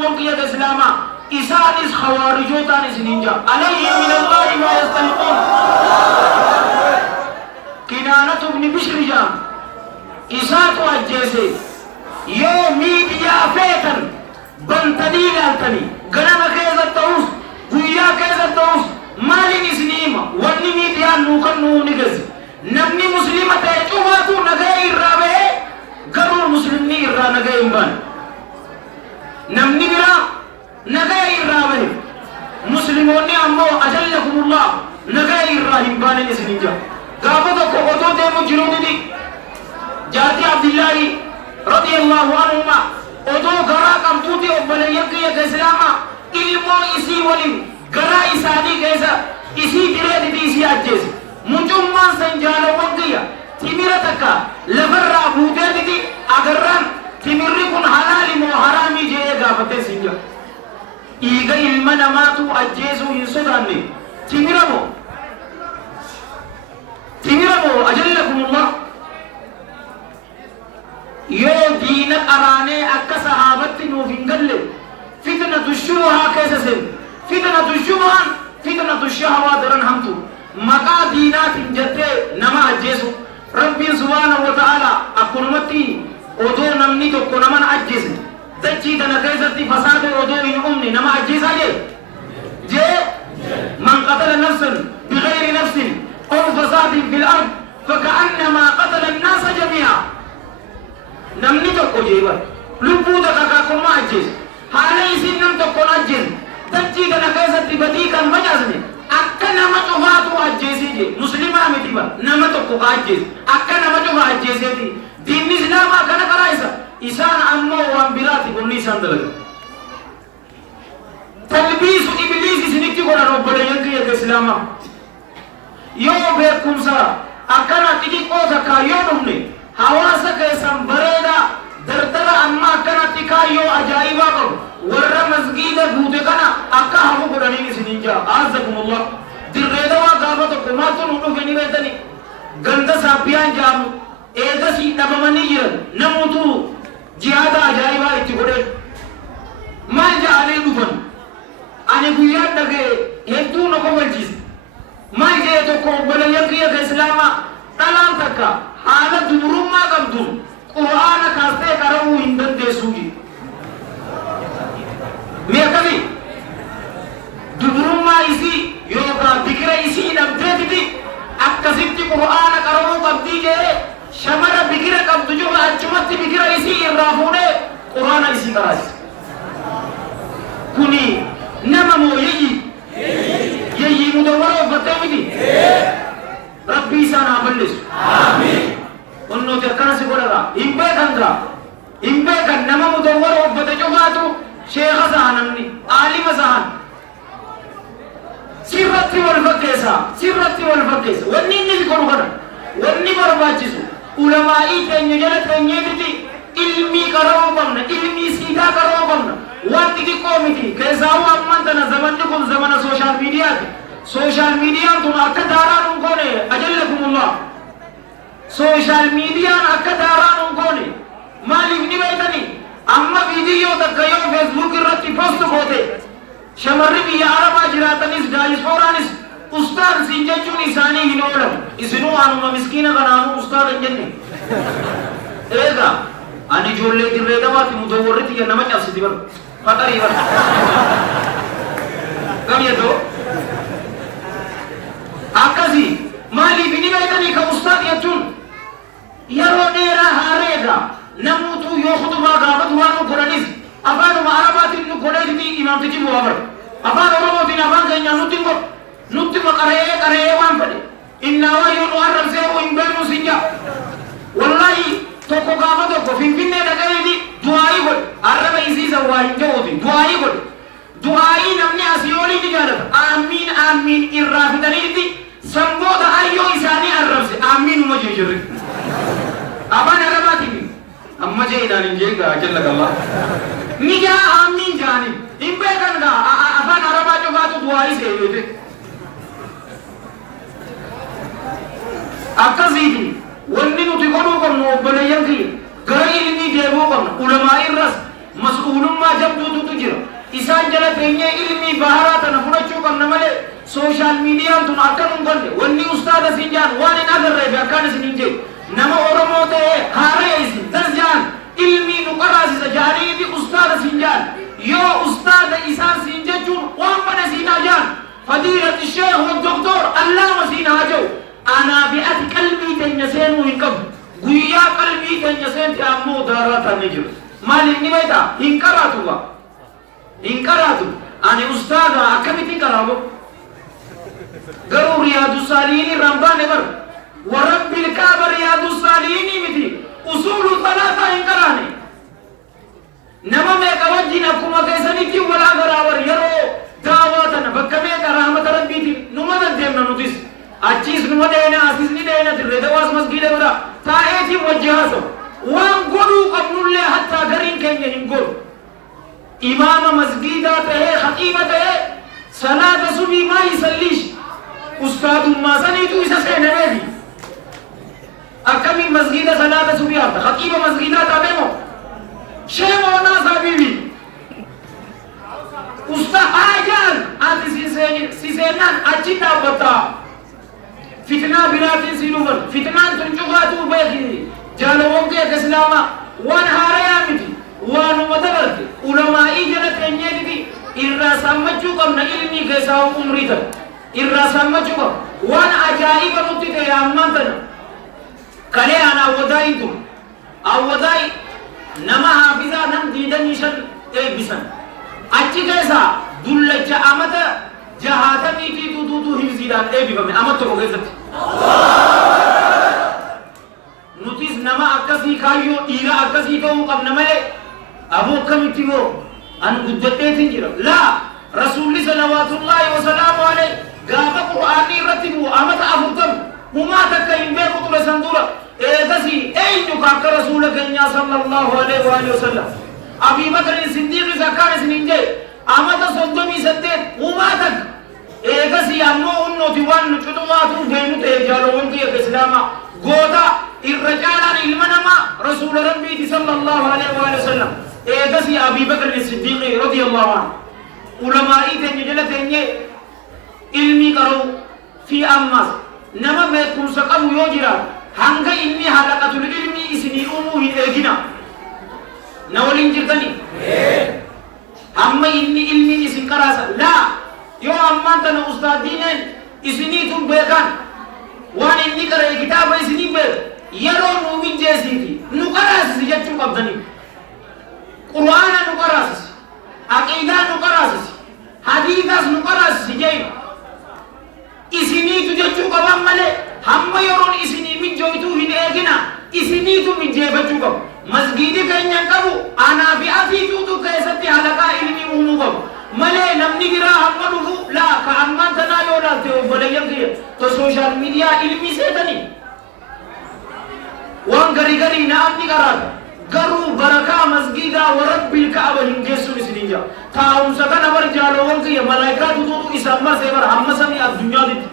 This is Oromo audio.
وانقية الإسلام إسانس خوارجوتان سنينجا عليهم من الله ما يستحقون كنانة ابن بشر جام إساتو أجيسي يومي بيا فيتن بنتني لالتني غنم كيزة التوس قويا كيزة التوس مالي نسنيما وني ميديان نوكن نونيكز نبني مسلمة تيجوهاتو نغاي الرابع قروا المسلمين الرا نغاي مبان نبني برا نغاي الرابع مسلموني أمو أجلكم الله نغاي الراهم بان نسنينجا قابضا قوضو ديمو جنودي دي جاتي عبد الله رضي الله عنهما odoo garaa qabduuti obboleeyyan kiyya ka islaamaa ilmoo isii waliin garaa isaanii keessa isii direetiti isii ajjeese mucummaan san jaalawwan kiyya timira takka lafarraa buuteetiti agarraan timirri kun halaali moo haraamii jee gaafatee siin jira dhiiga ilma namaatu ajjeesuu hin sodaanne timira moo ajallakumullah yoo diina qaraanee akka sahaabatti nuuf hin galle fitnatu shubhaa keessa seen fitnatu shubhaan fitnatu shahwaa daran hamtu maqaa diinaatiin jettee nama ajjeesu rabbiin subhaanahu wa ta'ala akkunumatti odoo namni tokko naman ajjeese dachii tana keessatti fasaada odoo hin uumne nama ajjeesaa jee man qatala nafsan bighayri nafsin aw fasaadin fil ard faka'annamaa qatala annaasa jamii'an namni tokko jeeba lubbuu takka kuma ajjees haala isin nam tokko ajjees dachii kana keessatti badii kan facaasne akka nama cufaatu ajjeesii je muslimaa miti ba nama tokko ka ajjees akka nama cufa ajjeeseeti diinni islaamaa kana karaa isaan ammoo waan biraati kunni isaan dalaga talbiisu ibliis isinitti godhan obboleeyyan kiyya ka islaamaa yoo beekumsa akkana xixiqqoo takka yoo dhufne hawaasa keessan bareeda dardara amma akkanatti kaayyoo ajaa'ibaa qabu warra masgiida guute kana akka hafu godhaniin isiniin jira a'azzakumullah dirreedawaa gaafa tokko maaltu nu dhufe ni beektani ganda saabbiyaan jaamu eegasii dhabamanii jiran namuutu jihaada ajaa'ibaa itti godhe maal ja'alee dhufan ani guyyaan dhagee hedduu na kofalchiise maal jee tokko obboleeyyan kiyya ka islaamaa dhalaan takka haala dubrummaa qabduun qur'aana kaastee qara'uu hin dandeessuuti meeqami dubrummaa isii yookaan bikira isii dhabdeetiti akkasitti qur'aana qara'uu qabdii jee shamara bikira qabdu juba achumatti bikira isii irraa fuudhee qur'aana isii qaraase kuni nama moo yeyyii mudawwara uffattee miti rabbi isaan haa balleessu amiin onnooti akkana si godhaga hin beekan nama mudawwara uffate cufaatu sheekha sahan namni aalima sahan sirratti wal fakkeessa wanni inni si godhu kana wanni barbaachisu ulamaa'ii teenya jala teenyeetiti ilmii qara'uu qabna ilmii siidaa qara'uu qabna waan xixiqqoo miti keessaawuu ammaan tana zamanni kun zamana sooshaal miidiyaati sooshaal miidiyaan tun akka daaraan hin goone ajallakumullah sooshaal miidiyaan akka daaraan hin goone maaliif ni beektani amma viidiyoo takka yoo feesbuuk irratti post goote shamarri biyya arabaa jiraatanis daayisfooraanis ustaan siin jechuun isaanii hin oolamu isinuu anuma miskiina kanaanuu ustaan hin jenne eega ani ijoollee dirree dabaati mudawwarri tiyya nama cabsiti bar faqarii bar gamyatoo akkasi maaliif ni beektanii ka ustaad jechuun yeroo dheeraa haareega namuutu yoo khutubaa gaafatu waan nu godhanis afaanuma arabaatiin nu godheetiti imaamtichi bu'aa bara afaan oromootiin afaan keenyaan nutti qaree waan fedhe innaa wayyuu nu arrabsee hin beeknu sin jaa wallaahi tokko gaafa tokko finfinnee dhaqeeti du'aayii godhe arraba isiisa waa hin ja'uuti du'aayii godhe du'aayii namni asii olii ni jaalata aamiin irraa fidaniiti sangoota ayyoo isaanii arrabse aamiin uma jirri afaan arabaatiin amma jeedhaan hin jeegaa jallakallaa ni jaa aamiin jaanii hin beekan gaa afaan arabaa cufaatu du'aayii seebeete akkasiiti wanni nuti godhuu qabnu obboleeyyan kiyya gara ilmii deebuu qabna ulamaa irras mas'uulummaa jabduutu jira isaan jala teenyee ilmii baharaa tana fudhachuu qabna malee sooshaal miidiyaan tun akka nun godhe wanni ustaada siin jaan waan hin agarreef akkaan isin hin jedhu nama Oromoo ta'ee haaree isin tasjaan ilmii nu qaraasisa jaanii fi ustaada siin jaan yoo ustaada isaan siin jechuun waan mana siin ajaan fadiilati sheekh wa doktor allaama siin haa jiru anaa fi ati qalbii teenya seenuu hin qabu guyyaa qalbii teenya seente ammoo daaraa tanne jiru maaliif ni beektaa hin qaraatu ba hin qaraatu ani ustaada akkamitti qaraabo garuu riyaadu saalihiin rambaane bar warabbil kaaba riyaadu saalihiin miti usulu salaata hin qaraane nama meeqa wajjin akkuma keessanitti walaa garaawar yeroo daawaa tana bakka meeqa rahmata rabbiitiin numa dandeemna nutis achiis numa deena asis ni deena dirree dawaas masgiida godha taa'eetiin wajji haasawu waan godhuu qabnullee hattaa gariin keenya hin godhu imaama masgiidaa ta'ee khatiiba ta'ee salaata subii maa yisalliish ustaadummaa saniitu isa seenameefi akkamiin masgiida salaata subii hafta khatiiba masgiidaa taabeemoo sheemoo naasaa bibi usta ajaan ati siseenaan achi dhaabbataa fitnaa biraatiin si dhufan fitnaan tun cufaatuu beeki jaalawwan kee islaama waan haarayaa miti waanuma dabarte ulamaa'ii jala teenyeetiti irraa sammachuu qabna ilmii keessaa umrii tana irraa sammachuu qabna waan ajaa'iba nutti ta'e ammaan tana kalee aan awwadaayin tun awwadaayi nama haafizaa nam 25 eebbisan achi keessaa dullacha amata 60 tuutuu hifziidhaan eebbifame amata tokko keessatti nutis nama akkasii kaayyoo dhiira akkasii ta'uu qabna malee aboo akkamitti moo an guddadheetiin jira laa rasuulli salawaatullaahi wasalaamu alayhi gaafa qur'aanii irratti bu'u amata 40 humaa takka hin beeku ture san dura eegasii eenyu akka rasuula keenyaa sallallahu alaihi wa alihi wasallam Abii Bakrin Siddiiqis akkaan isin hin jedhe amata 38 humaa takka eegasii ammoo hunnooti waan nu cuxumaatu deemu ta'e jaalawwan kiyya islaamaa goota irra caalaan ilma namaa rasuula rabbiiti sallallahu alaihi wa alihi wasallam eegasii Abii Bakrin Siddiiqi radiyallahu anhu ulamaa'ii teenya jala teenye ilmii qara'u fi ammas nama beekumsa qabu yoo jiraatu hanga inni halaqatul ilmi isinii uumuu hin eegina na waliin jirtanii amma inni ilmiin isin qaraasa laa yoo ammaan tana ustaadiineen isiniitun beekan waan inni qara'e kitaaba isinii beeku yeroo nuu mijjeesiiti nu qaraasisi jechuu qabdanii qur'aana nu qaraasisi aqiidaa nu qaraasisi hadiisaas nu qaraasisi jeeyu isiniitu jechuu qaban malee hamma yeroon isinii mijjooytuu hin eegina isiniitu mijjeefachuu qabu masgiidi keenyan qabu anaa fi atiituutu keessatti halaqaa ilmii uumuu qabu malee namni biraa hamma dhufu laa ka ammaan tanaa yoo laalte obboleeyyan kiyya to sooshaal miidiyaa ilmii seetanii waan garii na'amni qaraata garuu barakaa masgiidaa warabbil ka'aba hin geessuun isin hin jaa taa'umsa kana bar jaalowwan kiyya malaayikaatu tuutu isaan marsee bar hamma samii addunyaatitti